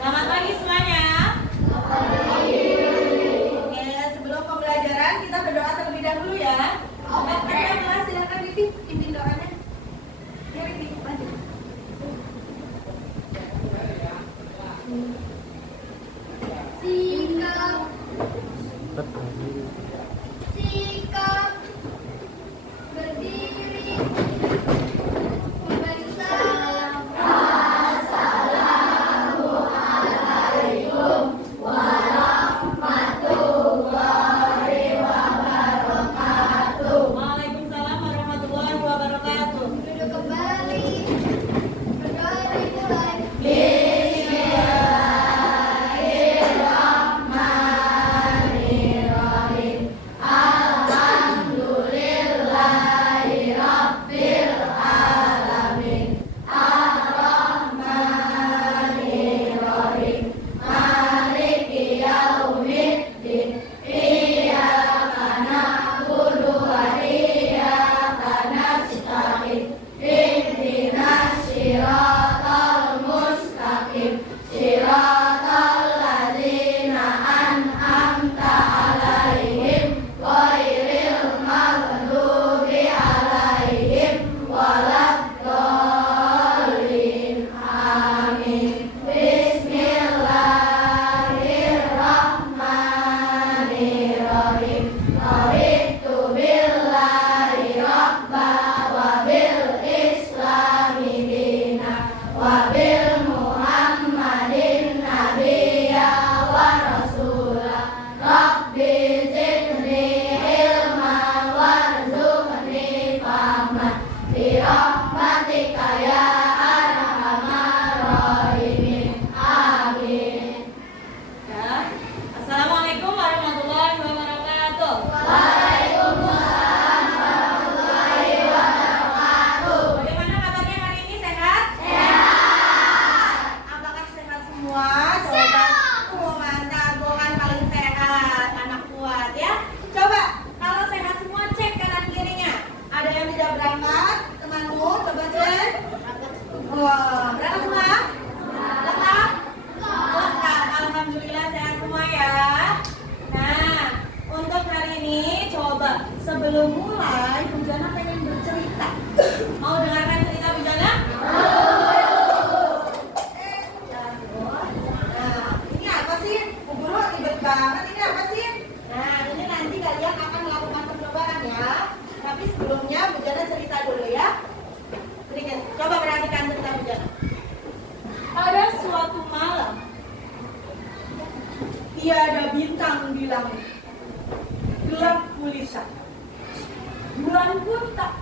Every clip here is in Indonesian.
Selamat pagi semuanya. Oke, sebelum pembelajaran kita berdoa terlebih dahulu ya. Silakan Vivi, pimpin doanya. Ya Vivi, maju. Sikap berdiri memberi Waalaikumsalam warahmatullahi wabarakatuh. duduk kembali berdoa dimulai. Ya. Assalamualaikum warahmatullahi wabarakatuh. Bagaimana kabarnya hari ini, sehat? Apakah sehat semua? Coba. Mantap, bukan paling sehat, anak kuat ya. Coba, kalau sehat semua cek kanan kirinya. Ada yang tidak berangkat? Temanmu, coba cek. Wah, berangkat semua? Lengkap? Lengkap, alhamdulillah sehat semua ya. Nah, untuk hari ini coba sebelum mulai Bujana pengen bercerita. Mau dengarkan cerita Bujana? Nah, ini apa sih? Bu Guru ribet banget, ini apa sih? Nah, ini nanti kalian akan melakukan percobaan ya. Tapi sebelumnya Bujana cerita dulu ya. Sedikit, coba perhatikan cerita Bujana. Pada suatu malam, tiada bintang di langit, gelap gulita. Bulan pun tak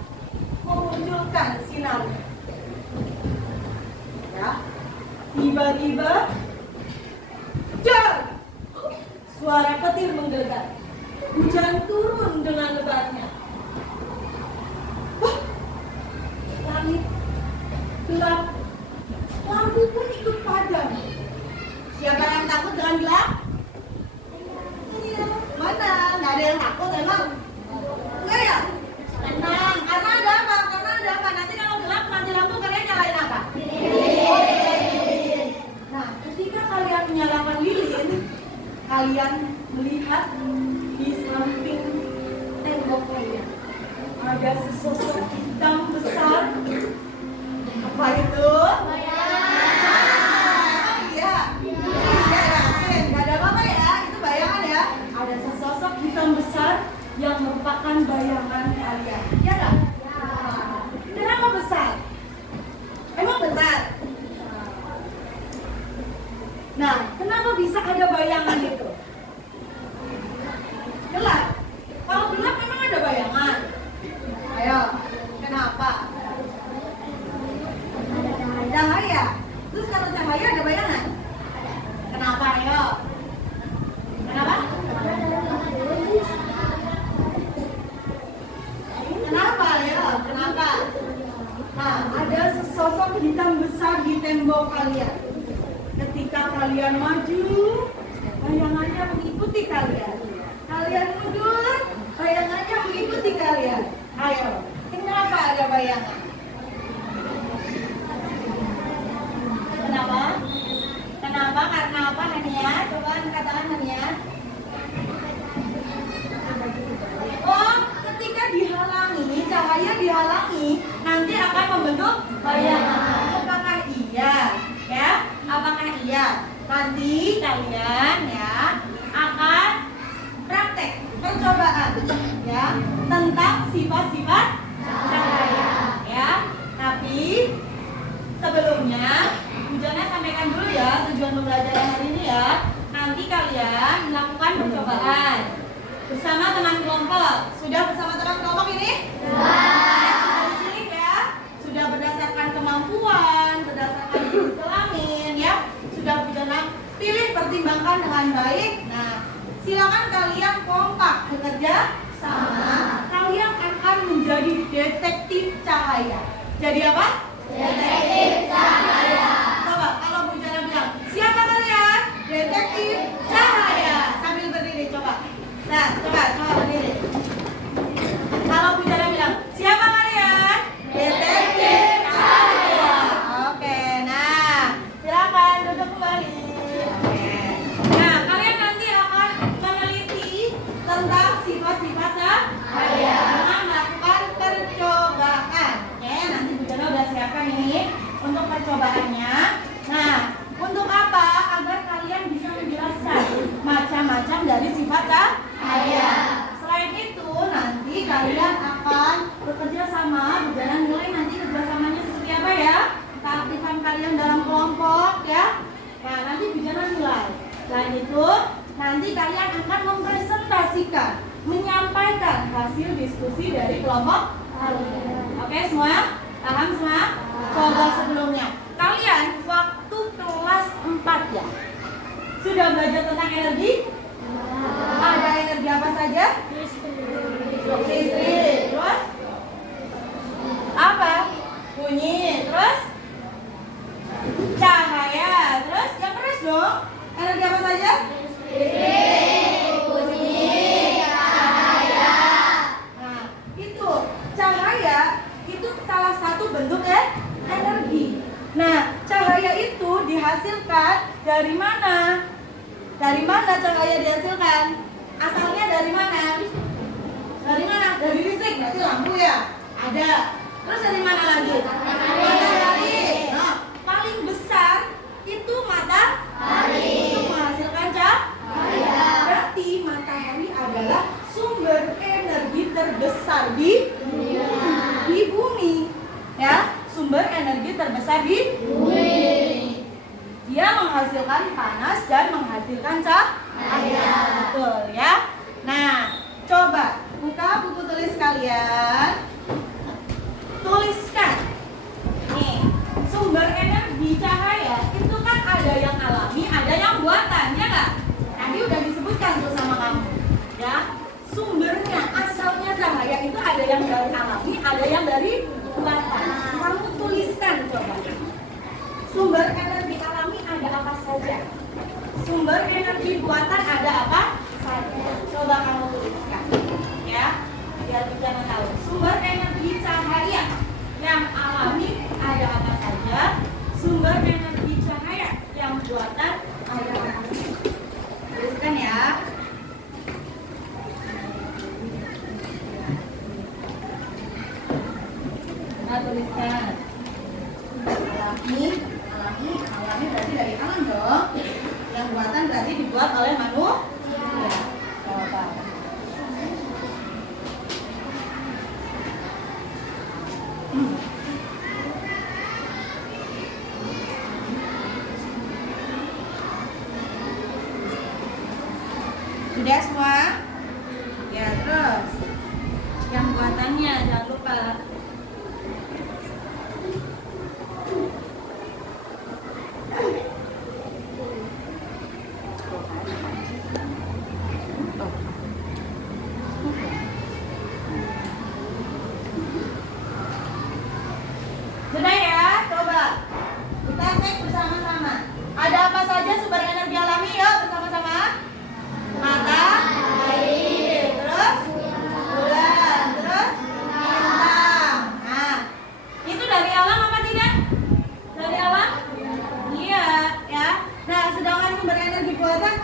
memunculkan sinarnya. Ya, tiba-tiba, dar! Suara petir menggelegar. Hujan turun dengan lebatnya. Wah, langit gelap. Lampu pun ikut padam. Siapa yang takut dengan gelap? Iya. Mana? Nggak ada yang takut emang? Enggak ya? Tenang. Karena ada apa? Nanti kalau gelap mati lampu kalian nyalain apa? Lilin. Nah, ketika kalian menyalakan lilin, kalian melihat di samping tembok kalian ada sesosok hitam besar. Apa itu? Hitam besar yang merupakan bayangan kalian. Ya nggak? Ya. Kenapa besar? Emang besar? Nah, kenapa bisa ada bayangan itu? Gelap. Kalau gelap memang ada bayangan. Ayo, kenapa? Cahaya. Terus kalau cahaya ada bayangan? Kenapa? Ayo. Kenapa? Kenapa ya? Kenapa? Nah, ada sesosok hitam besar di tembok kalian. Ketika kalian maju, bayangannya mengikuti kalian. Kalian mundur, bayangannya mengikuti kalian. Ayo, kenapa ada bayangan? Kenapa? Kenapa? katakan Hania? Oh, ketika dihalangi, cahaya dihalangi, nanti akan membentuk bayangan. Apakah iya? Ya, apakah iya? Nanti kalian ya akan praktek percobaan ya tentang sifat-sifat cahaya ya. Tapi sebelumnya Bujana sampaikan dulu ya tujuan pembelajaran hari ini ya. Nanti kalian melakukan percobaan bersama teman kelompok. Sudah bersama teman kelompok ini? Sudah dipilih ya. Sudah berdasarkan kemampuan, berdasarkan jenis kelamin ya. Sudah Bujana pilih, pertimbangkan dengan baik. Nah, silakan kalian kompak bekerja sama. Kalian akan menjadi detektif cahaya. Jadi apa? Detektif cahaya. Coba kalau Bu Jana bilang, siapa kalian? Detektif cahaya. Sambil berdiri coba. Nah, coba berdiri. Kalau Bu Jana bilang, siapa kalian? Detektif cahaya. Oke, nah silakan duduk kembali. Oke. Nah, kalian nanti akan meneliti tentang sifat-sifat cahaya dengan melakukan percobaan. Oke, nanti Bu Jana udah siapkan ini untuk percobaannya. Nah, untuk apa? Agar kalian bisa menjelaskan macam-macam dari sifat cahaya. Selain itu, nanti kalian akan bekerja sama. Bu Jana nilai nanti kerjasamanya seperti apa ya? Keaktifan kalian dalam kelompok ya. Nah, nanti Bu Jana nilai. Selain itu, nanti kalian akan mempresentasikan, menyampaikan hasil diskusi dari kelompok kalian. Oke semua? Paham semua? Coba sebelumnya kalian waktu kelas 4 ya sudah belajar tentang energi? Ada energi apa saja? Listrik. Terus? Apa? Bunyi. Terus? Cahaya. Terus? Yang keras dong. Energi apa saja? Nah, itu cahaya itu salah satu bentuk energi. Nah, cahaya itu dihasilkan dari mana? Dari mana cahaya dihasilkan? Asalnya dari mana? Dari mana? Dari listrik, berarti lampu ya? Ada. Terus dari mana lagi? Matahari. Nah, paling besar itu matahari. Untuk menghasilkan cahaya. Berarti matahari adalah sumber energi terbesar di bumi. Ya, sumber energi terbesar di bumi. Dia menghasilkan panas dan menghasilkan cahaya. Betul ya. Nah, coba buka buku tulis kalian. Tuliskan. Nih, sumber energi cahaya itu kan ada yang alami, ada yang buatan, ya nggak? Tadi udah disebutkan tuh sama kamu. Ya, sumbernya, asalnya cahaya itu ada yang dari alami, ada yang dari buatan. Kamu tuliskan coba. Sumber energi alami ada apa saja? Sumber energi buatan ada apa saja? Coba kamu tuliskan, ya, biar kita tahu. Sumber energi cahaya yang alami ada apa saja? Sumber energi cahaya yang buatan ada apa saja? Tuliskan ya. Nah, tuliskan. Alami berarti dari alam dong. Yang buatan berarti dibuat oleh manusia. Coba. Sudah semua? Ya, terus yang buatannya jangan lupa. Sudah ya, coba kita cek bersama-sama. Ada apa saja sumber energi alami? Yuk bersama-sama. Matahari, terus bulan, terus bintang. Nah, itu dari alam apa tidak? Dari alam? Iya, ya. Nah, sedangkan sumber energi buatan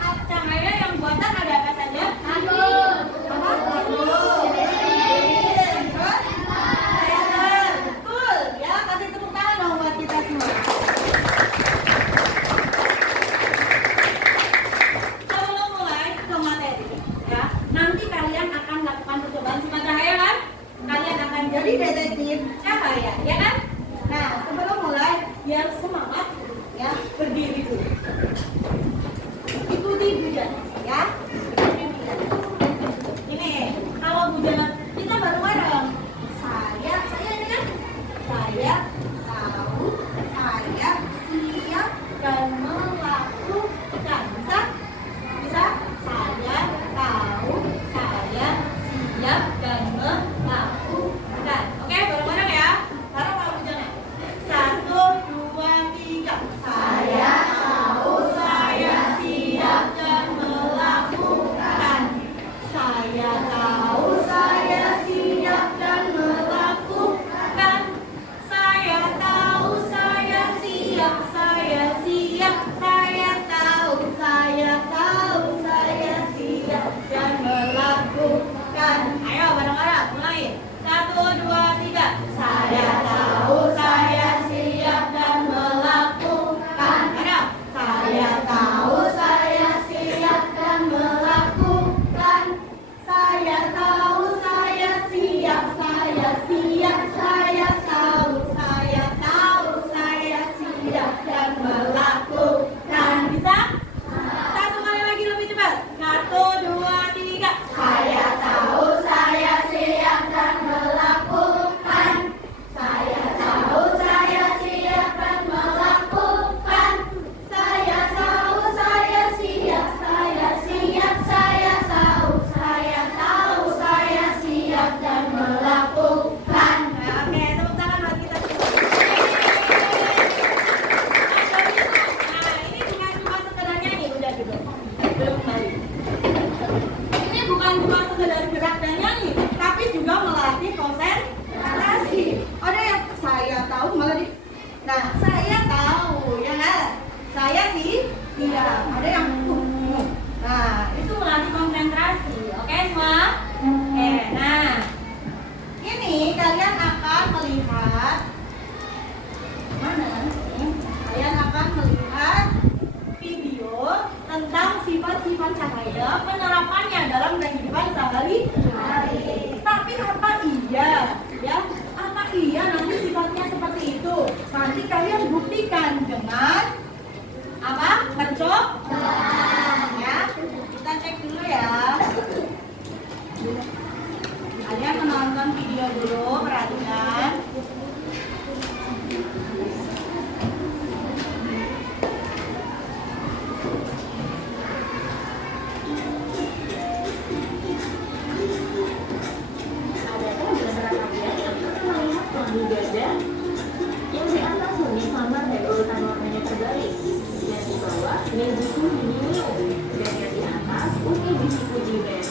dulu, perhatikan. Adakah di antara kalian yang pernah melihat kelamin gajah? Yang di atas lebih samar dan urutan warnanya terbalik. Yang di bawah Nezuko Minyu dan yang di atas Uki Bisiku Jiben.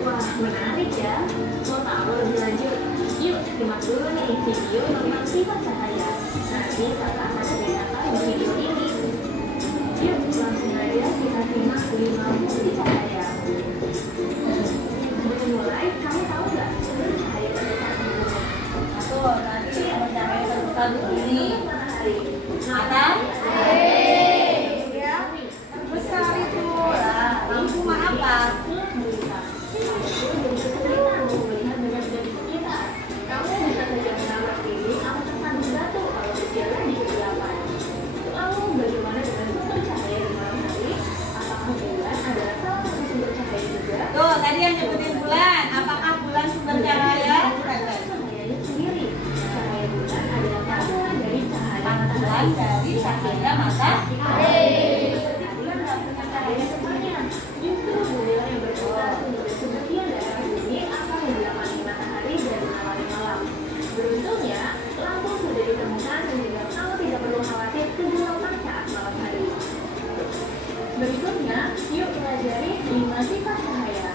Wah, menarik ya. Mau tahu lebih lanjut? Yuk, simak dulu nih video tentang sifat cahaya. Nanti kakak akan bedakan di video ini. Yuk, langsung aja kita simak 5 fungsi cahaya. Sebelum mulai, kamu tahu nggak sumber cahaya terbesar di bumi? Tuh, nanti ada cahaya terbesar di sini. Matahari. Mata? Ya, terbesar itu. Nah, lampu mah apa? Tuh, tadi yang nyebutin bulan. Apakah bulan sumber cahaya? Bulan dari cahaya matahari. Justru bendera yang berputar untuk sebagian daerah bumi akan menyamai matahari dan menawari malam. Beruntungnya, lampu sudah ditemukan sehingga kamu tidak perlu khawatir kegelapan saat malam hari. Berikutnya, yuk pelajari 5 sifat cahaya.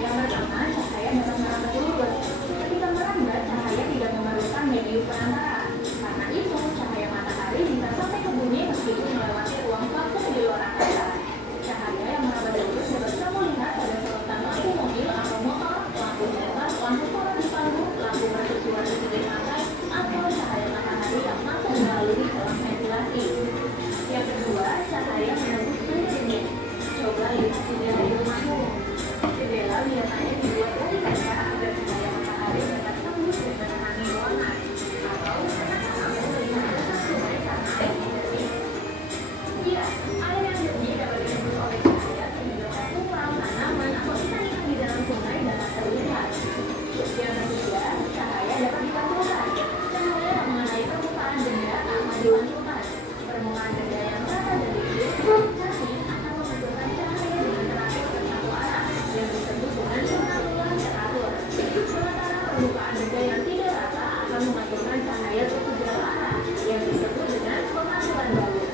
Yang pertama, cahaya dapat merambat lurus. Ketika merambat, cahaya tidak memerlukan medium perantara. Karena itu, cahaya matahari bisa sampai ke bumi meskipun melewati ruang vakum di luar angkasa. Cahaya yang merambat lurus dapat kamu lihat pada sorotan lampu mobil atau motor, lampu senter, lampu sorot di panggung, lampu mercusuar di pinggir pantai, atau cahaya matahari yang masuk melalui selang ventilasi. Yang kedua, cahaya menembus dinding. Coba lihat jendela di rumahmu. Jendela biasanya dibuat dari kaca agar cahaya matahari dapat tembus dan menemani ruangan. Atau karena kamu melihat ada sungai karena air jernih. Iya, air yang jernih dapat ditembus oleh cahaya sehingga tumbuhan, tanaman, atau ikan-ikan di dalam sungai dapat terlihat. Yang ketiga, cahaya dapat dipantulkan. Cahaya yang mengenai permukaan benda akan dipantulkan. Permukaan benda yang rata dan licin, cantik akan memantulkan cahaya dengan teratur dan satu arah yang disebut dengan pemantauan teratur. Sementara permukaan benda yang tidak rata akan memantulkan cahaya ke segala arah yang disebut dengan pemantauan baut.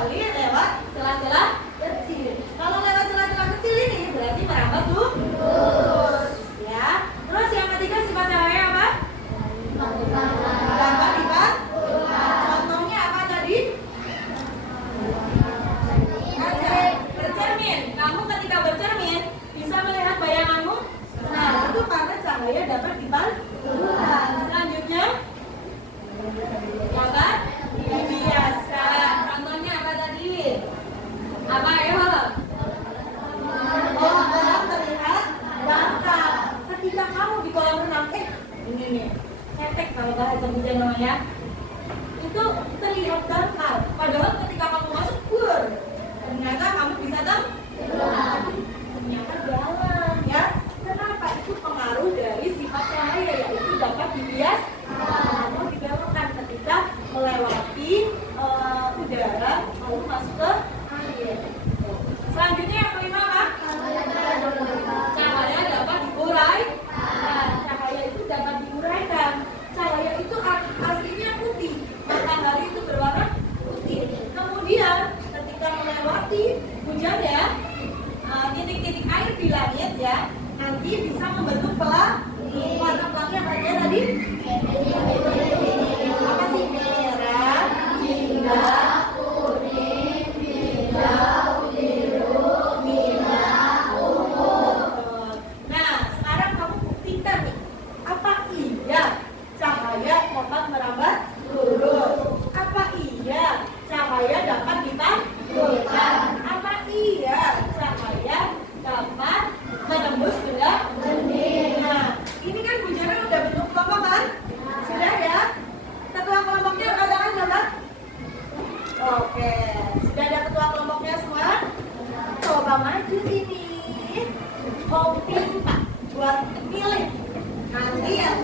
kecuali lewat celah-celah kecil. Kalau lewat celah-celah kecil ini berarti merambat lurus. Ya. Terus yang ketiga sifat cahaya apa? Dapat lipat. Contohnya apa tadi? Bercermin. Kamu ketika bercermin bisa melihat bayanganmu. Nah, itu karena cahaya dapat dipantulkan. Selanjutnya, dapat dibiaskan. Contohnya apa tadi? Apa ya? Oh, orang terlihat dangkal. Ketika kamu di kolam renang, ini nih, ketek kalau bahasa Bujan namanya. Itu terlihat dangkal. Padahal ketika kamu masuk, ternyata kamu bisa ternyata dalam, ya. Kenapa? Itu pengaruh dari sifat cahaya, yaitu dapat dibiaskan atau dibelokkan ketika melewati udara lalu masuk ke air. Selanjutnya yang kelima apa? Cahaya dapat diurai. Cahaya itu dapat diuraikan. Cahaya itu aslinya putih, matahari itu berwarna putih. Kemudian ketika melewati hujan ya, titik-titik air di langit ya, nanti bisa membentuk pelangi. Warna pelangi apa aja tadi? Apa sih? Merah, jingga, kuning, hijau, biru, merah, ungu. Nah, sekarang kamu buktikan nih, apa iya cahaya dapat merambat lurus? Apa iya cahaya dapat dipantulkan? Apa iya cahaya dapat menembus benda bening? Nah, ini kan hujannya udah bentuk kelompok kan? Sudah ya? Ketua kelompoknya ada kan gambar? Oke, sudah ada ketua kelompoknya semua? Coba maju sini. Om Pinta buat pilih. Nanti yang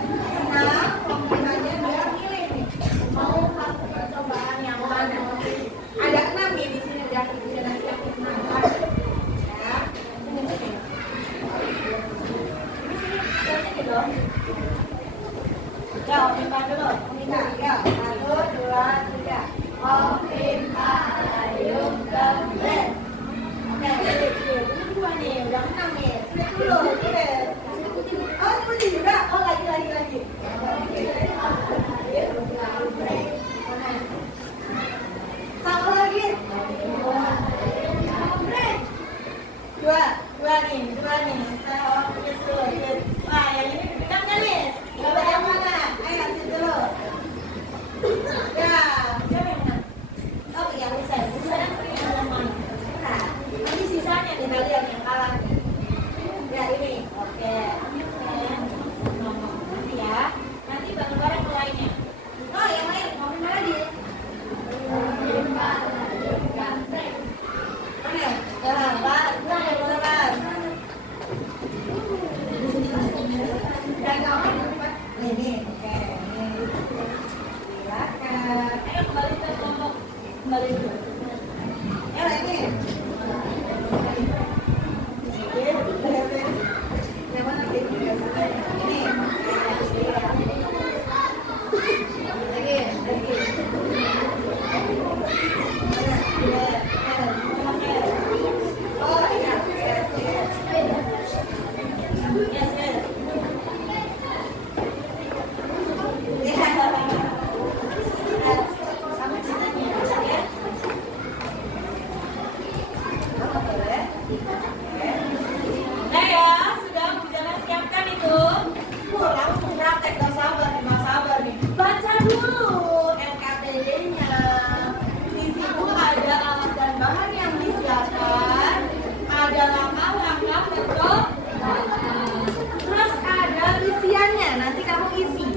menang pembinanya dia milih nih. Mau lakukan percobaan yang mana? Ada 6 nih di sini udah siapin nama. Ya, ini sini. Ini dong. Ya, Om Pinta dulu. Om Pinta, ya. 1, 2, 3. Om Pinta, ayo gambar. Oke, ini dua nih, udah menang nih. Sudah dulu, sudah. Oh, ini putih juga. Oh, lagi. Satu lagi. Dua nih. Saya dulu. Wah, yang ini deg-degan kan nih? Coba yang mana? Ayo, sit dulu. Ya, siapa yang menang? Oh, iya, Husain. Husain yang mana? Nah, nanti sisanya kita lihat yang kalah. Ya, ini. Oke. Nanti ya. Nanti bareng-bareng mulainya. Oh, yang lain. Mau mana lagi? Mana? Ya, Pak. Boleh. Dan kawan ini. Oke. Silakan. Ayo kembali ke kelompok. Kembali dulu. Ayo ini. Yang mana ini?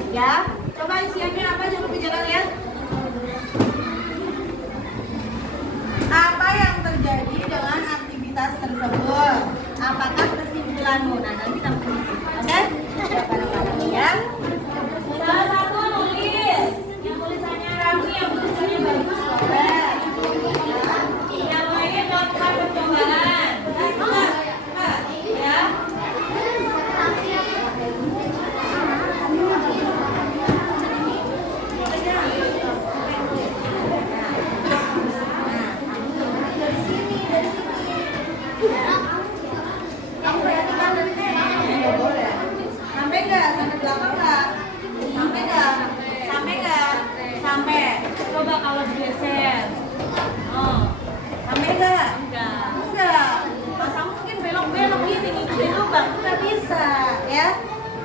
Ya, coba isiannya apa? Jangan lupa jalan ya. Apa yang terjadi dengan aktivitas tersebut? Apakah kesimpulanmu? Nah, nanti kamu isi. Oke? Ya, bareng-bareng ya. Salah satu nulis. Yang tulisannya rapi, yang tulisannya bagus. Boleh. Yang lainnya melakukan percobaan. Ya.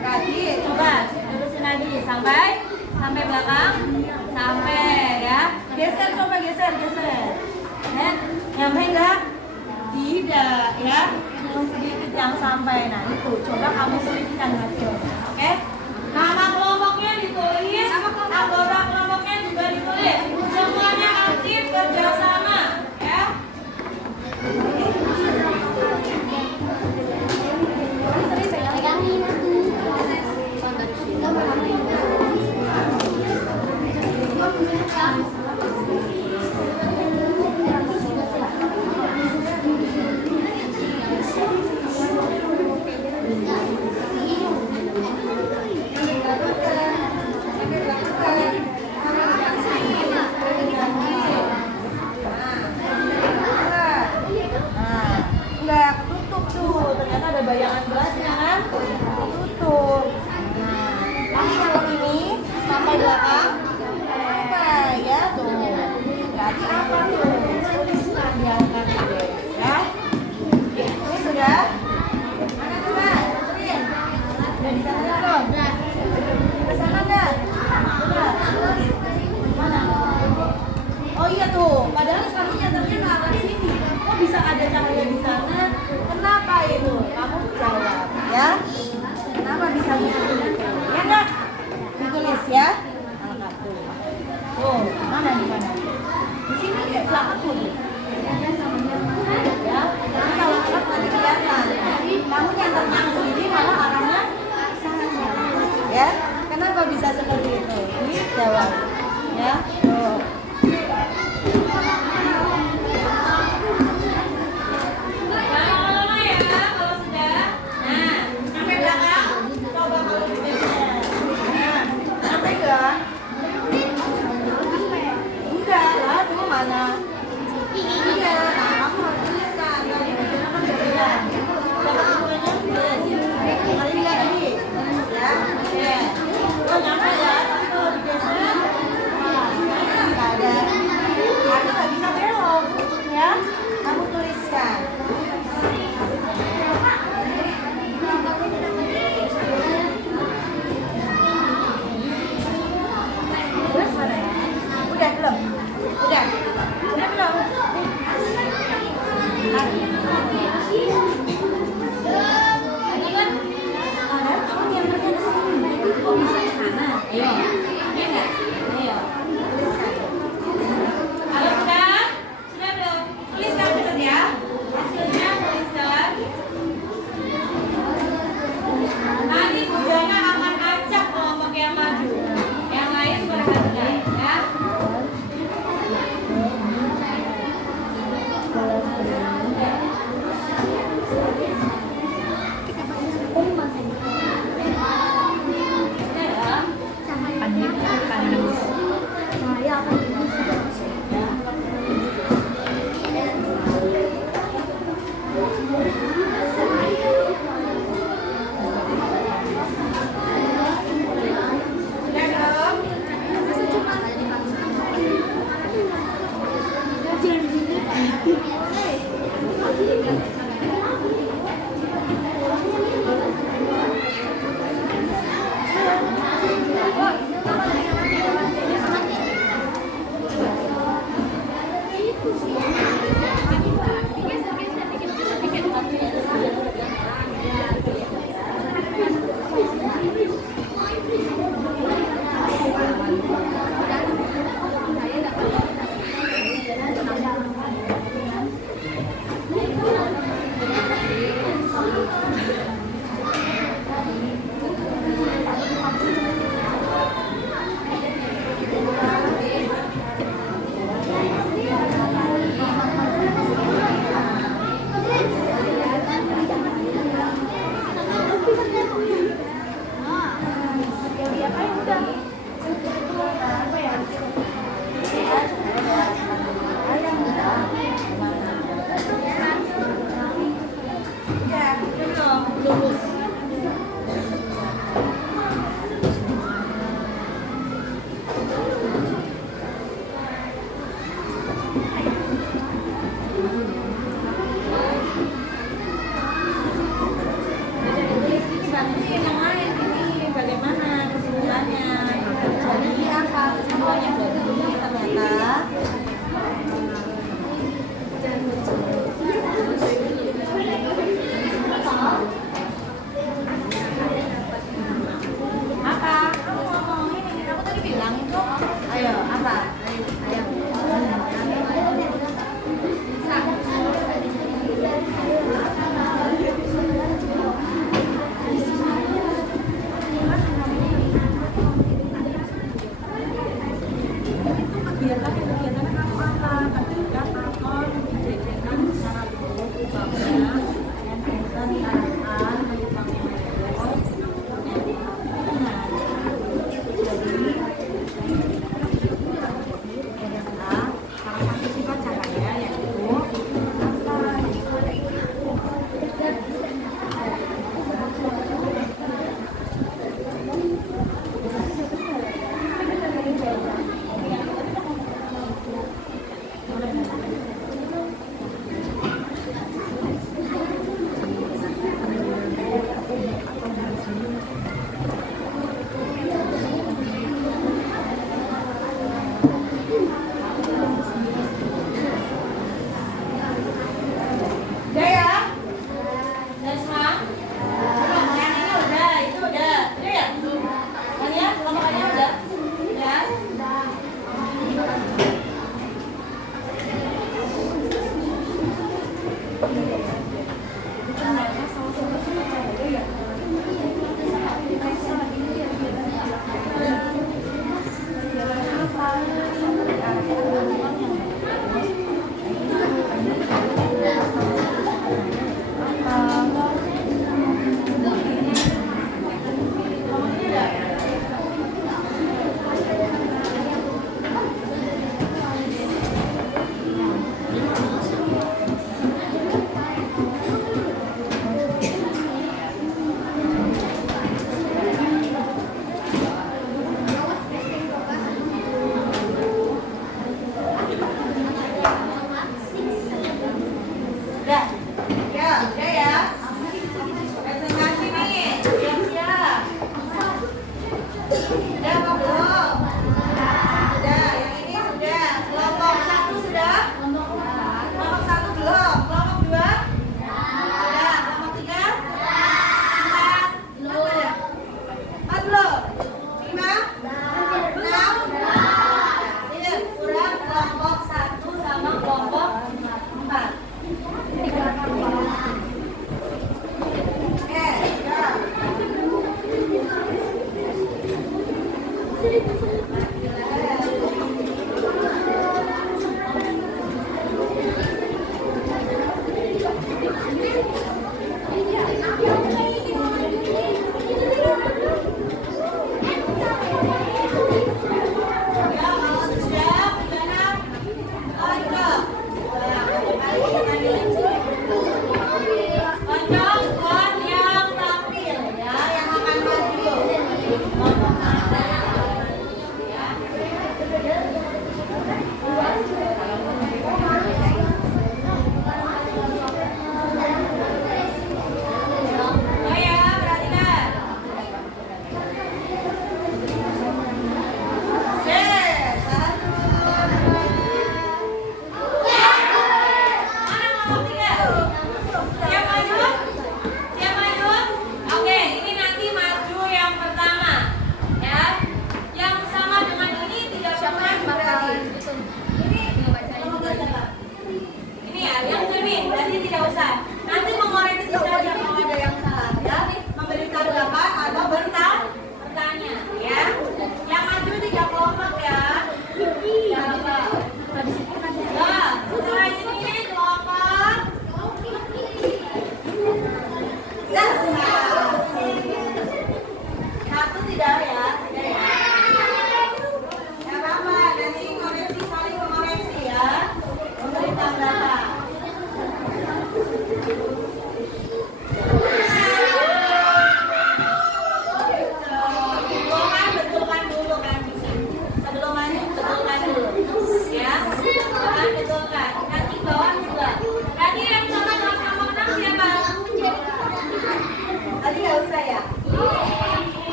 Berarti coba terusin lagi sampai belakang, sampai ya. Geser, coba geser. Ya, nyampe nggak? Tidak ya. Cuma sedikit yang sampai. Nah itu, coba kamu tuliskan hasilnya, oke? Nama kelompoknya ditulis, anggota kelompoknya juga ditulis. Semuanya aktif kerjasama, ya. Enggak, ketutup tuh. Ternyata ada bayangan gelasnya kan? Tutup. Nah, kalau ini sampai belakang, sampai ya tuh. Berarti apa tuh? Tuliskan di angkat ya. Ini sudah. Mana coba? Seterin. Udah di sana belum? Ke sana enggak? Coba. Mana? Oh iya tuh, padahal kamu nyantarnya ke arah sini. Kok bisa ada cahaya di sana? Kenapa itu? Kamu jawab ya. Kenapa bisa begitu? Ya enggak? Ditulis ya. Angkat tuh. Tuh, mana di mana? Di sini kayak belakang tuh. Ya, tapi kalau angkat nanti kelihatan. Kamu nyantarnya ke sini malah arahnya ke sana. Ya, kenapa bisa seperti itu? Ini jawab. Ya, tuh.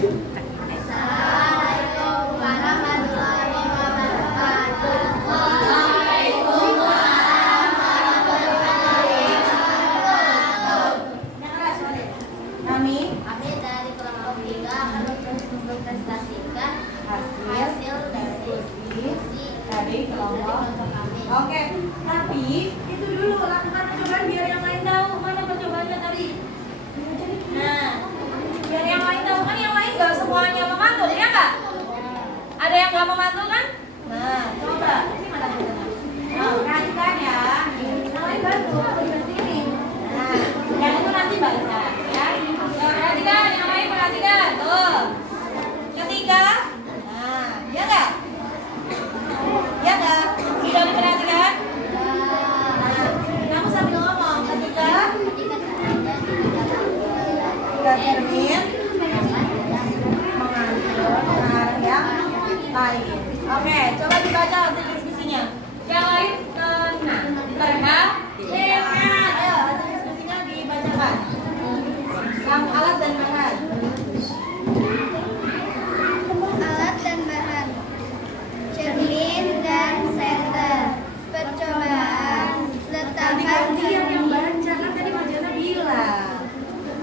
Assalamualaikum warahmatullahi wabarakatuh. Kami Dari kelompok 3 akan mempresentasikan hasil diskusi dari kelompok. kami. Oke, tapi itu dulu lakukan percobaan biar yang lain tahu mana percobaannya tadi. Nah, biar yang lain tahu kan yang lain nggak semuanya memantau ya nggak? Ada yang nggak memantau kan? Nah, coba ini mana buktinya? Nah, perhatikan ya. Yang lain bantu, aku di sini. Nah, yang itu nanti baca ya. Perhatikan, yang lain perhatikan. Tuh. Ketiga. Nah, ya nggak? Ya nggak? Sudah diperhatikan? Nah, kamu sambil ngomong. Ketiga, tiga cermin mengambil arah yang lain. Oke, coba dibaca hasil diskusinya. Yang lain, nah, diperhatikan. Ayo, hasil diskusinya dibacakan. Yang alat dan bahan. Alat dan bahan. Cermin dan senter. Percobaan. Letakkan Ganti-gantian yang baca kan tadi Mbak Jana bilang.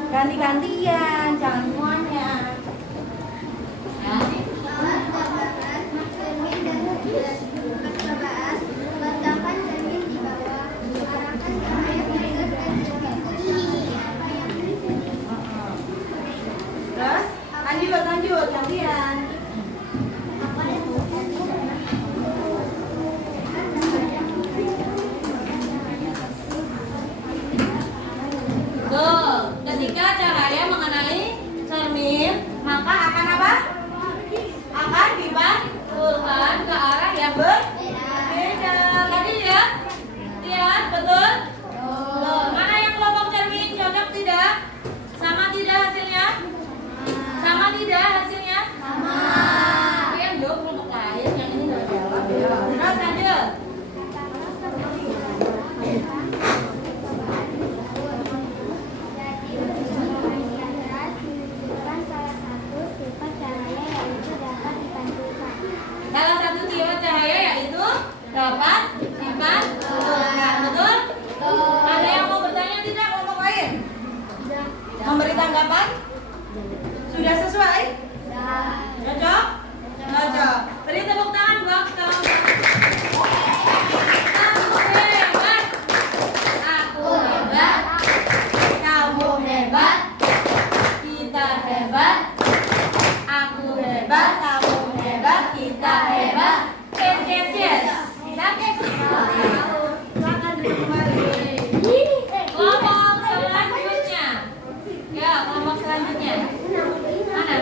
Ganti-gantian, jangan semuanya. Ya. alat dan bahan. Cermin dan senter. Percobaan. Letakkan cermin di bawah. Arahkan cahaya senter dan cermin. Terus lanjut gantian. Tuh, ketika cahaya mengenai cermin, maka akan apa? Akan dipantulkan ke arah yang berbeda. Tadi lihat? Lihat, betul? Tuh, mana yang kelompok cermin? Cocok tidak? Sama tidak hasilnya? Sama tidak hasilnya? Sama. Yang dong kelompok lain, yang ini nggak jawab. Terus lanjut. Jadi percobaan yang menunjukkan salah satu sifat cahaya yaitu dapat dipantulkan. Salah satu sifat cahaya yaitu dapat dipantulkan. Betul? Ada yang mau bertanya tidak kelompok lain? Memberi tanggapan? Sudah sesuai? Cocok? Cocok. Beri tepuk tangan buat kamu. Aku hebat. Aku hebat. Kamu hebat. Kita hebat. Aku hebat. Kamu hebat. Kita hebat. Yes, yes, yes. Bisa? Silakan duduk kembali. Kelompok selanjutnya. Ya, kelompok selanjutnya. Mana?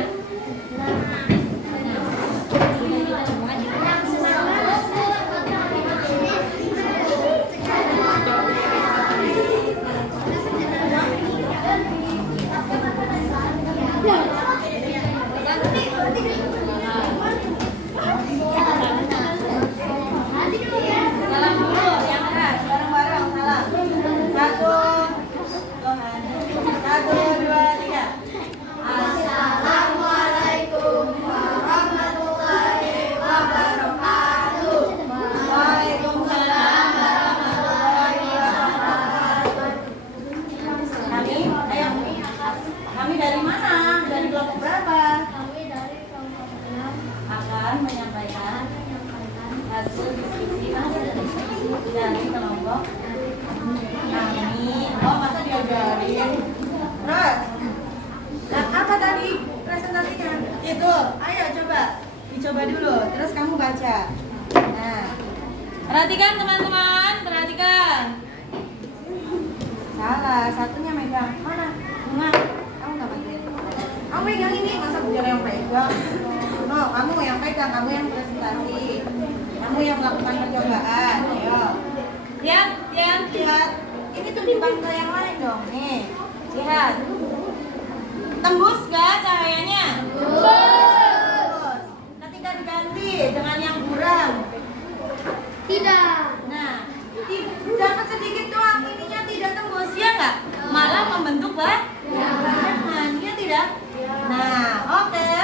Salam dulu, yang keras, bareng-bareng salam. Satu, dua, tiga. Assalamualaikum warahmatullahi wabarakatuh. Waalaikumsalam warahmatullahi wabarakatuh. Kami dari mana? Dari kelompok berapa? Kami dari kelompok 6 Akan menyampaikan hasil diskusi dari kelompok kami. Oh, masa diajarin? Terus, nah, apa tadi presentasinya? Itu, ayo coba dicoba dulu. Terus kamu baca. Nah, perhatikan teman-teman, perhatikan. Salah, satunya megang. Mana? Bunga, kamu nggak bantuin? Kamu pegang ini, masa biar yang pegang? No, kamu yang pegang, kamu yang presentasi. Kamu yang melakukan percobaan. Ayo. Lihat. Ini tuh dibantu yang lain dong. Nih, lihat. Tembus nggak cahayanya? Tembus. Ketika diganti dengan yang buram. Tidak. Nah, dapat sedikit doang, ininya tidak tembus, ya nggak? Malah membentuk bayangan, ya tidak? Nah, oke.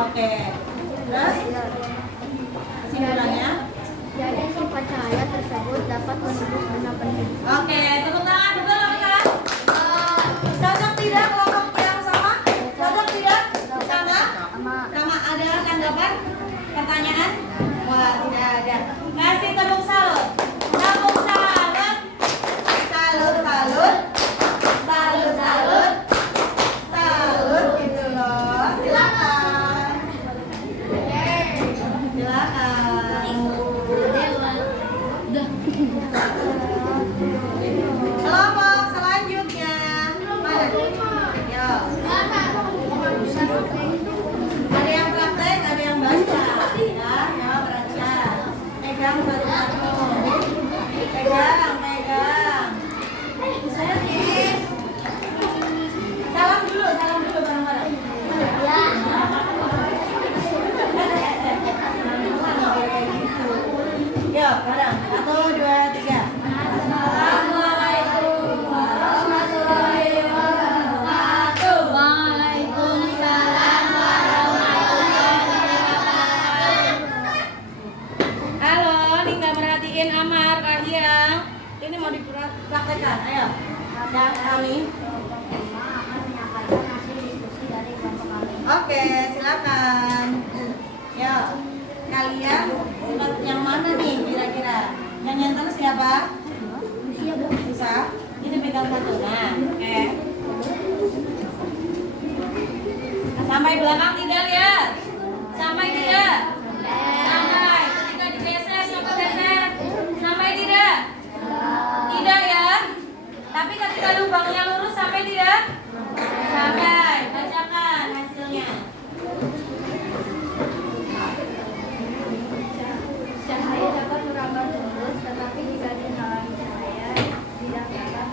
Oke. Terus kesimpulannya? Jadi sifat cahaya tersebut dapat menembus benda-benda. Oke, tepuk tangan betul apa salah? Cocok tidak kelompok yang sama? Cocok tidak? Sama? Sama ada tanggapan? Pertanyaan? Wah, tidak ada. Kasih tepuk salut. Tepuk salut. Salut, salut. Salut, salut. Salut gitu loh. Silakan. Silakan. Kelompok selanjutnya. Mana? Yo. Ada yang praktek, ada yang baca. Ya, yang baca. Pegang satu-satu. Pegang, pegang. Saya sih. Salam dulu bareng-bareng. Yo, bareng. 1, 2, 3. Assalamualaikum warahmatullahi wabarakatuh. Waalaikumsalam warahmatullahi wabarakatuh. Halo, nih nggak merhatiin Amar, Kahiyang. Ini mau dipraktekkan, ayo. Dan kami. Oke, silakan. Yo, kalian sifat yang mana nih kira-kira? Yang nyentuh siapa? Bisa? Ini pegang satu. Nah, oke. Sampai belakang tidak lihat? Sampai tidak? Sampai. Ketika digeser, coba geser. Sampai tidak? Tidak ya? Tapi ketika lubangnya lurus sampai tidak? Sampai. Bacakan hasilnya. Cahaya dapat merambat tembus, tetapi jika dihalangi cahaya tidak dapat.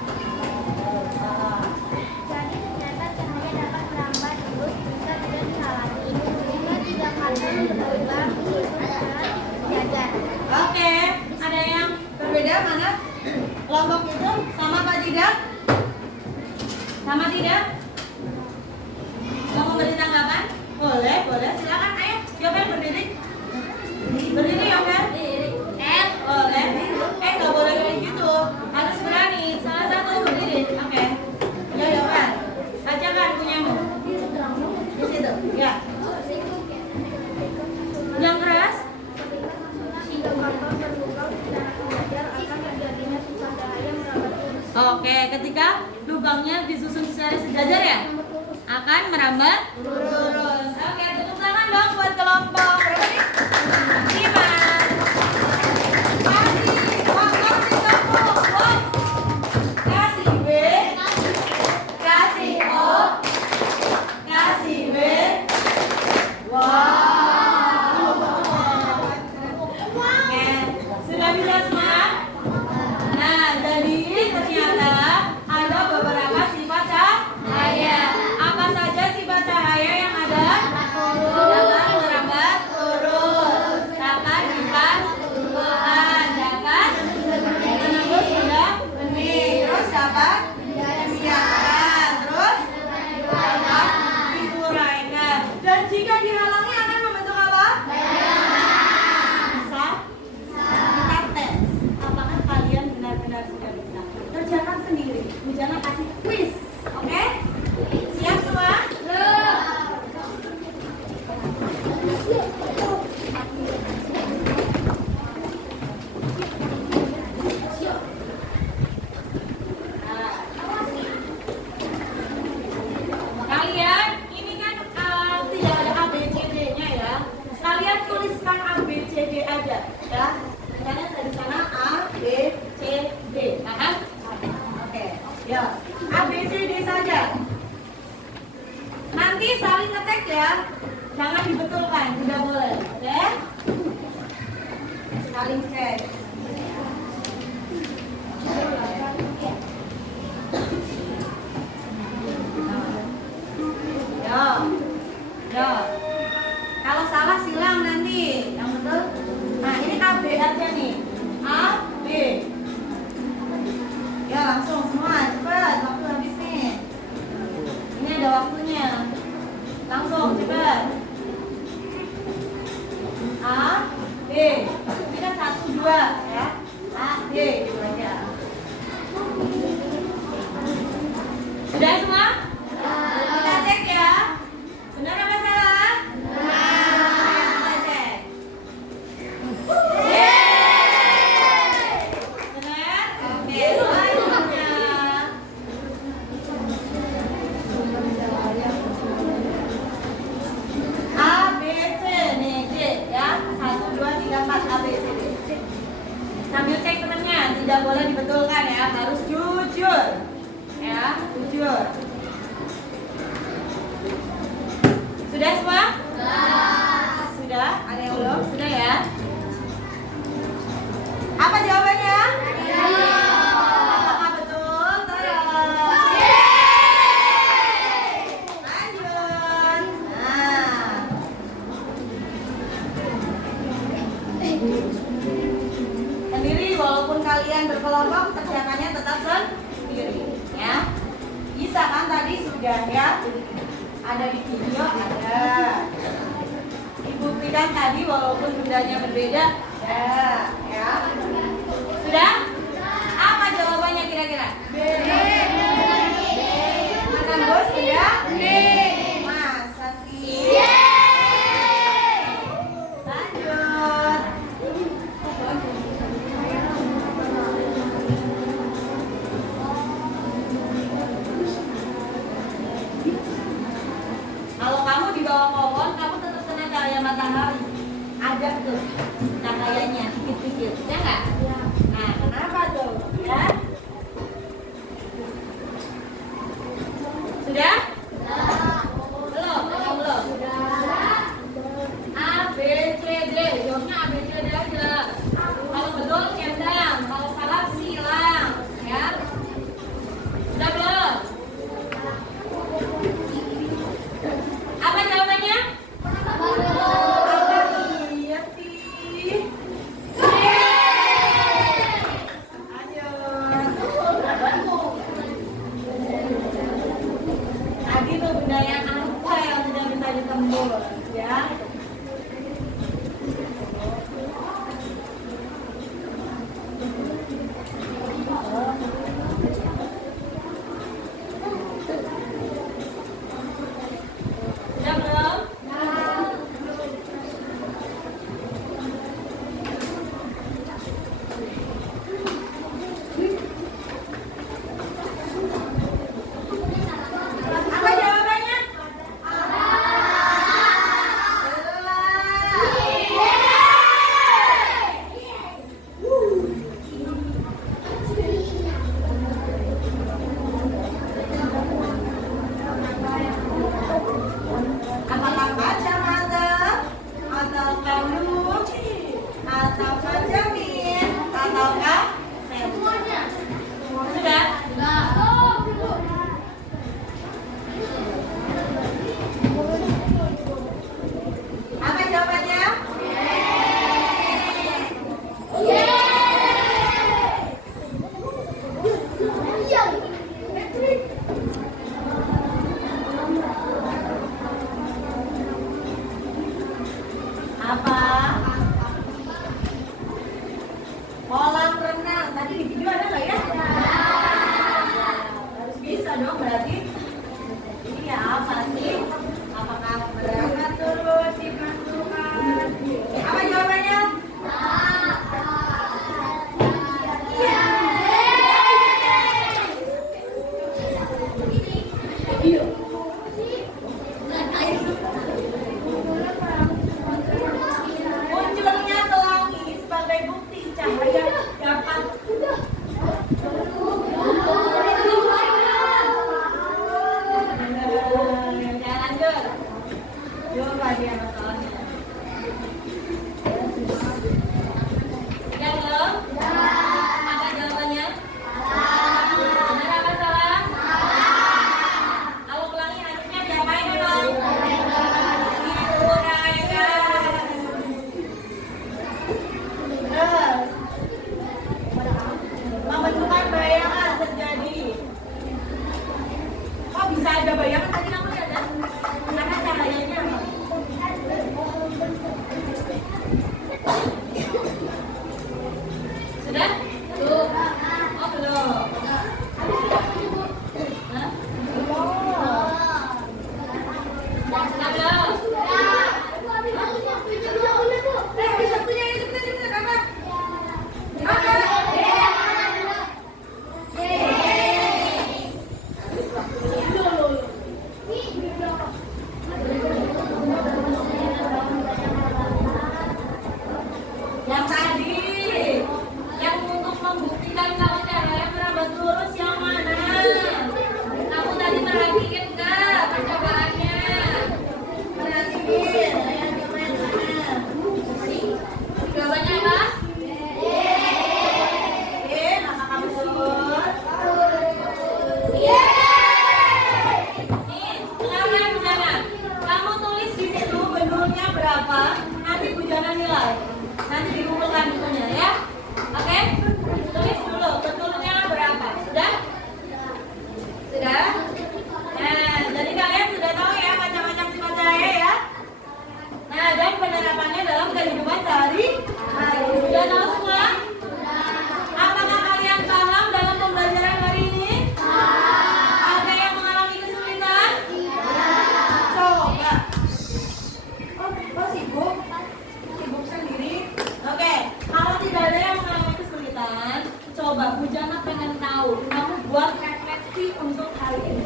Jadi ternyata cahaya dapat merambat tembus jika tidak dihalangi. Jika tidak karena berlubang disusun dengan jajar. Oke, ada yang berbeda mana? Kelompok itu sama apa tidak? Sama tidak? Mau memberi tanggapan? Boleh, boleh. Silakan. Ayo, Yovel berdiri. Berdiri, Yovel. Boleh. Nggak boleh kayak gitu. Harus berani. Salah satu berdiri. Oke. Ya, Yovel. Bacakan punyamu. Di situ. Ya. Yang keras. Jika kapal berlubang secara sengaja akan terjadinya sifat cahaya merambat tembus. Oke, ketika lubangnya disusun secara sejajar ya? Akan merambat lurus. Oke, tepuk tangan dong buat kelompok. Berapa nih? 5. Kasih kamu. Oh. Kasih B. Kasih O. Kasih B. Wow. Oke, sudah bisa semua? Nah, jadi ternyata ada beberapa sifat cahaya. Apa saja sifat cahaya yang ada? Dapat merambat lurus, dapat lipat tubuhan, dapat menembus benda benih, terus dapat disiapkan, terus dapat diuraikan. Dan jika dihalangi akan membentuk apa? Bisa? Kita tes. Apakah kalian benar-benar sudah bisa? Kerjakan sendiri. Jangan kasih quiz. Oke? Siap semua? Kalian, ini kan tidak ada ABCD-nya ya. Kalian tuliskan ABCD aja ya. Misalnya saya di sana A, B, C, D. Paham? Oke. Ya. ABCD saja. Nanti saling ngecek ya. Jangan dibetulkan, tidak boleh. Oke? Saling cek. Yo. Yo. Kalau salah silang nanti. Yang betul. Nah, ini AB aja nih. A, B. Ya, langsung semua. Cepat, waktu habis nih. Ini ada waktunya. Langsung, cepat. dibetulkan ya, harus jujur. Ya, jujur. Sudah semua? Sudah? Ada yang belum? Sudah ya? Apa jawabannya? Apakah betul? Tolong. Lanjut. Nah. Sendiri walaupun kalian berkelompok kerjakannya tetap sendiri ya. Bisa kan tadi sudah ya? Ada di video ada. Dibuktikan tadi walaupun bundanya berbeda ya. Sudah? Apa jawabannya kira-kira? B. Mana bos sudah? B. Masa sih? Lanjut. Kalau kamu di bawah pohon, kamu tetap kena cahaya matahari. Ada tuh cahayanya dikit-dikit, ya nggak? Nah, kenapa tuh? Ya? Sudah? Belum? Belum? A, B, C, D. Jawabnya A, B, C, D aja. Kalau betul, kendang. Kalau salah, silang. Ya? Sudah belum? Apa jawabannya? Iya sih. Ayo. Tadi tuh benda yang apa yang tidak bisa ditembus ya? Sudah belum? Apa jawabannya? Apakah kacamata atau kandung atau cermin ataukah semuanya? Sudah? Apa jawabannya? Apa? Kolam renang. Tadi di video ada nggak ya? Harus bisa dong berarti. Iya, apa sih? Apakah berangkat terus dimasukkan? Apa jawabannya? Munculnya pelangi sebagai bukti cahaya dapat ya lanjut. Coba dia masalahnya. Sudah belum? Apa jawabannya? Benar apa salah? Kalau pelangi harusnya diapain dong? Diuraikan. Membentukkan bayangan terjadi. Kok bisa ada bayangan tadi kamu lihat ya? Karena cahayanya apa? semua, nanti Bu Jana nilai. Nanti dikumpulkan bukunya ya. Oke? Tulis dulu betulnya berapa. Sudah? Sudah? Nah, jadi kalian sudah tahu ya macam-macam sifat cahaya ya. Nah, dan penerapannya dalam kehidupan sehari-hari. Sudah tahu semua? Apakah kalian paham dalam pembelajaran hari ini? Ada yang mengalami kesulitan? Coba. Oh sibuk? Sibuk sendiri? Oke, kalau tidak ada yang mengalami kesulitan, coba Bu Jana pengen tahu. Kamu buat refleksi untuk hari ini.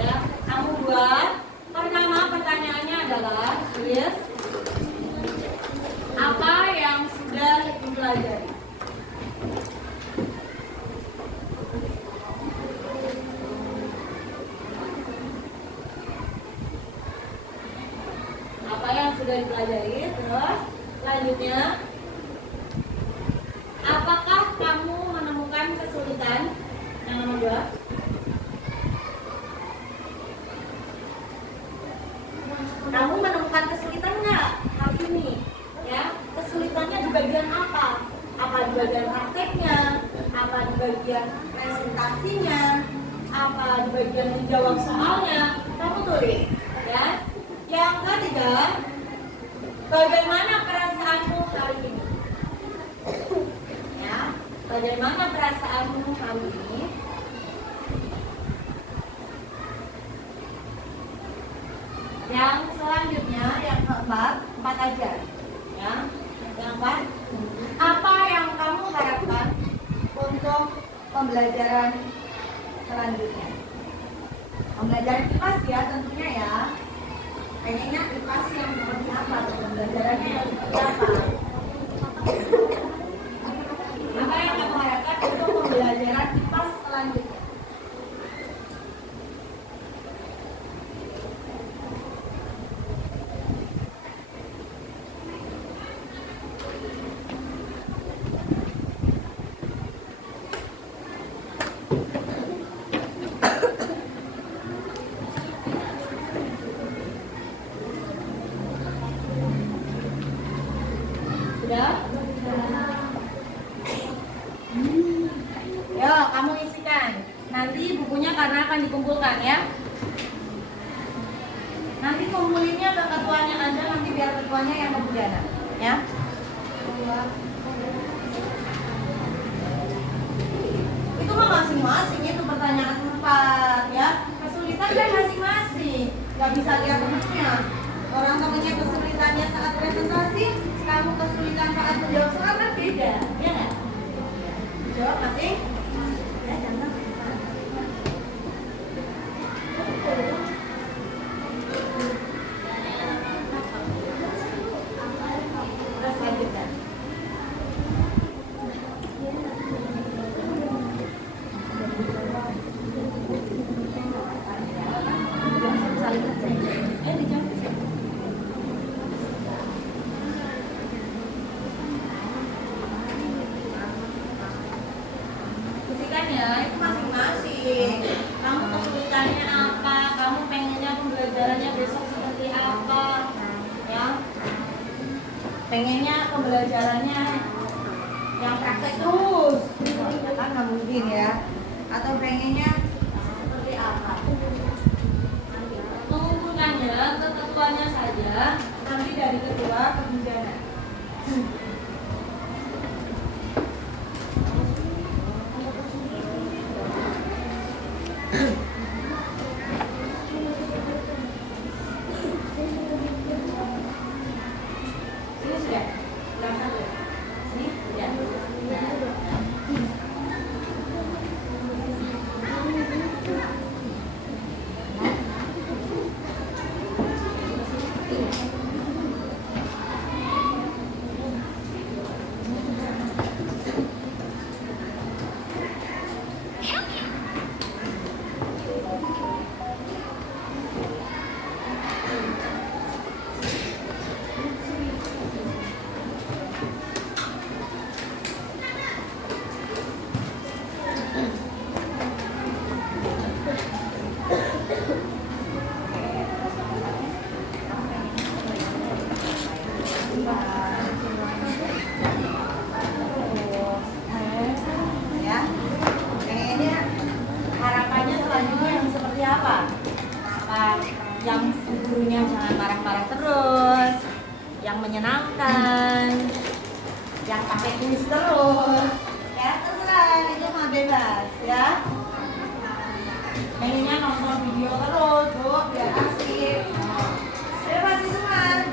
Ya, kamu buat. Pertama pertanyaannya adalah, yes, apa yang sudah dipelajari? Apa yang sudah dipelajari? Terus selanjutnya, apakah kamu menemukan kesulitan? Yang nomor 2. Kamu menemukan kesulitan nggak hari ini? Ya, kesulitannya di bagian apa? Apa di bagian prakteknya? Apa di bagian presentasinya? Apa di bagian menjawab soalnya? Kamu tulis, ya. Yang ketiga, bagaimana perasaanmu hari ini? Ya, bagaimana perasaanmu hari ini? Yang selanjutnya, yang keempat, 4 aja. Ya, yang keempat, apa yang kamu harapkan untuk pembelajaran selanjutnya? Pembelajaran IPAS ya tentunya ya. Pengennya IPAS yang seperti apa? Pembelajarannya yang seperti apa? Apa yang kamu harapkan untuk pembelajaran IPAS selanjutnya? Sudah? Yo, kamu isikan. Nanti bukunya karena akan dikumpulkan ya. Nanti kumpulinnya ke ketuanya aja, nanti biar ketuanya yang ke Bu Jana, ya. Itu mah masing-masing, itu pertanyaan 4 ya. Kesulitan kan masing-masing. Gak bisa lihat temennya. Orang temennya kesulitannya saat presentasi, kamu kesulitan saat menjawab soal kan beda, ya nggak? Jawab masing? Ya, jangan. Terus lanjutkan. Itu masing-masing. Kamu kesulitannya apa? Kamu pengennya pembelajarannya besok seperti apa? Ya. Pengennya pembelajarannya yang praktek terus. Ya kan nggak mungkin ya. Atau pengennya seperti apa? Mengumpulkannya ke ketuanya saja. Nanti dari ketua ke Bu Jana. Ini sudah. Berapa? Ini sudah. jangan marah-marah terus, yang menyenangkan, yang pakai kuis terus, ya terserah, itu mah bebas ya. Pengennya nonton video terus, Bu, biar asik. Bebas sih semua.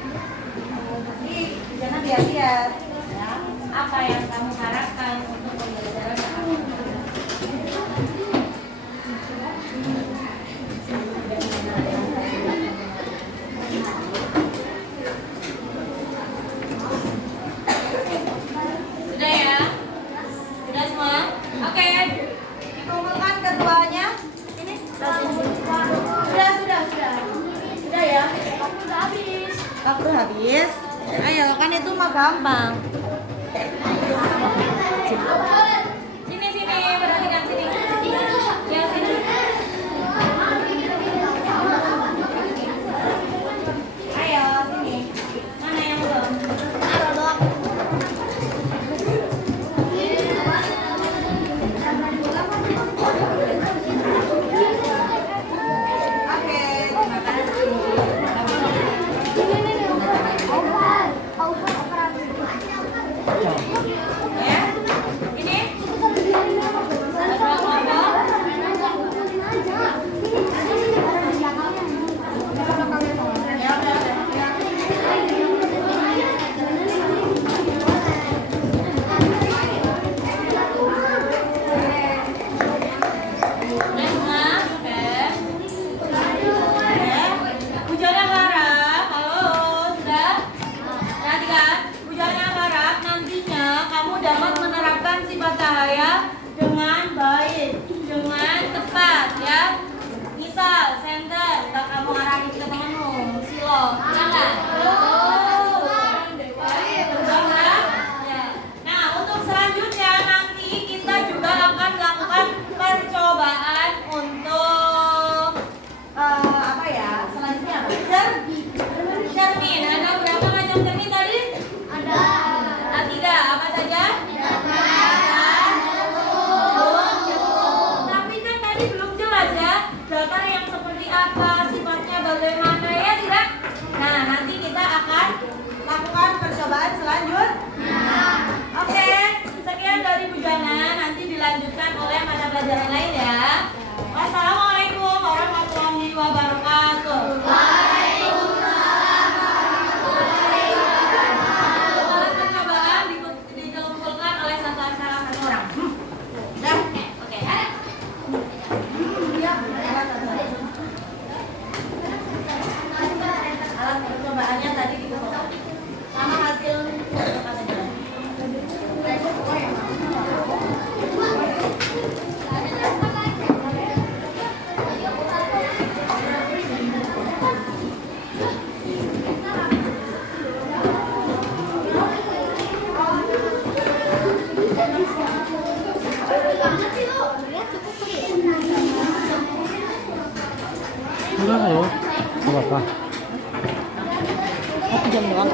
Jadi jangan lihat-lihat, ya. Apa yang kamu harapkan untuk pembelajaran kamu? Sudah ya? Sudah semua? Oke. Dikumpulkan keduanya. Ini. Sudah. Sudah ya? Waktu udah habis. Waktu habis. Ayo, kan itu mah gampang. Sini, perhatikan sini. Ya, sini. Ayo, sini. Mana yang belum? Taruh dong. Oke, terima kasih. Ya, ini. Ya, udah. Hujannya harap, halo, sudah? Perhatikan, hujannya harap nantinya kamu dapat menerapkan sifat cahaya dengan baik, dengan tepat ya. Misal, center, udah kamu arahin ke temenmu, silo, ya nggak? Nah, untuk selanjutnya nanti kita juga akan melakukan percobaan untuk apa ya? Selanjutnya apa? Cermin. Ada berapa macam cermin tadi? Ada 3. Apa saja? Tapi kan tadi belum jelas ya. Datar yang seperti apa, sifatnya bagaimana ya tidak? Nah, nanti kita akan lakukan percobaan selanjutnya. Oke, sekian dari Bu Jana. Nanti dilanjutkan oleh mata pelajaran lain ya. Wassalamualaikum warahmatullahi wabarakatuh. Alat percobaan dikumpulkan oleh salah satu orang. Dah, oke. Iya, alat percobaannya tadi dikumpulkan. Sama hasil percobaan. Enggak loh, nggak apa-apa. 1 jam doang.